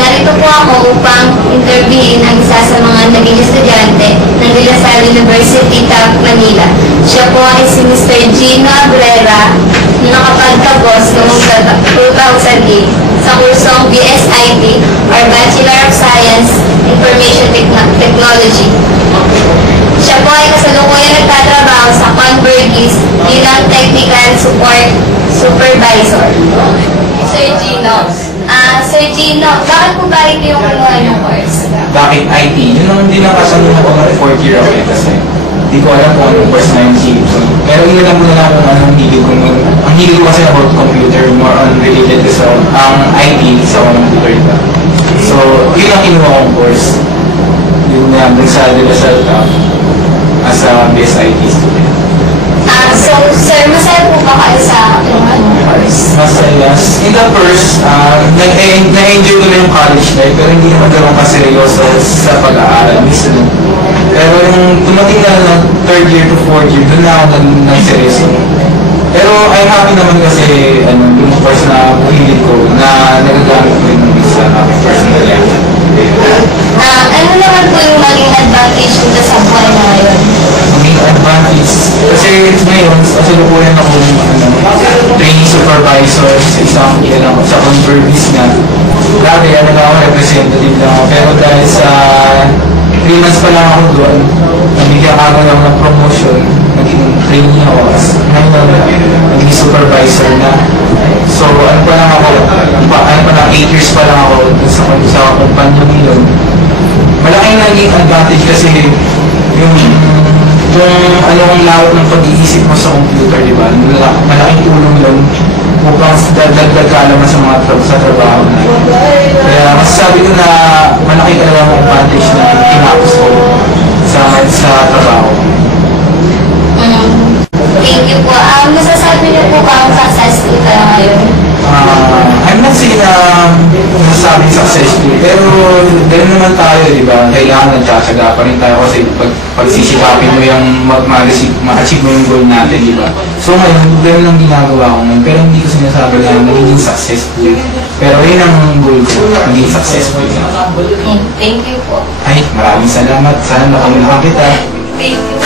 Narito po ako upang interviewin ang isa sa mga naging estudyante ng De La Salle University, TAP, Manila. Siya po ay si Mr. Gino Abrera na nakapagtapos noong 2008 sa kursong BSIT or Bachelor of Science Information Technology. Siya po ay kasalukuyang nagtatrabaho sa Convergys bilang Technical Support Supervisor. Sir Gino, bakit po ba ito yung kinuha yung course? Bakit IT? Yun naman din ang kasanong ako ng 4th year ako kasi hindi ko alam kung anong course na yung hilig ko. Pero ilan mo na lang kung anong hilig ko. Ang hilig ko kasi about computer, more on related sa ang IT sa computer ito. So, yun ang kinuha kong course. Yun na dun sa De La Salle as a BSIT student. So, sir, masaya po ba kayo sa course? Masaya. In the first, na-enjoy ko na yung college life, pero hindi naman gano'n kaseryoso sa pag-aaral mismo. Pero yung tumating na ng 3rd year to 4th year, doon na ako nag-seryoso. Pero I'm happy naman kasi yung course na hilig ko, na nagagamit ko rin sa aking personal life. Ano naman po yung maging advantage dito sa buhay na ngayon? Maging advantage? Kasi ngayon, kasalukuyan ako training supervisor sa isang sa Convergys nga. Dati, ako representative lang ako. Pero dahil sa 3 months pa lang ako doon, nabigyan ako lang ng promotion, naging trainee ako. Naging supervisor na. So, ano pa lang ako, 8 years pa lang ako sa kumpanya yun. Malaking naging advantage kasi yung anong lawak ng pag-iisip mo sa computer, di ba? Malaking tulong yun upang dagdag kaalaman sa trabaho na yun. Kaya masasabi ko na malaki talaga ang advantage na kinapos ko sa trabaho. Thank you po. Masasabi niyo po ba ang successful tayo ngayon? I'm not saying na masasabing successful, pero dahil naman tayo, di ba? Kailangan nagtsatsaga pa rin tayo kasi pagsisikapin mo yung ma-achieve mo yung goal natin, di ba? So ngayon, dahil lang ginagawa ko ngayon, pero hindi ko sinasabi na naging successful. Pero yun ang goal ko, naging successful. Thank you po. Ay, maraming salamat. Sana nakamulakan kita. Thank you.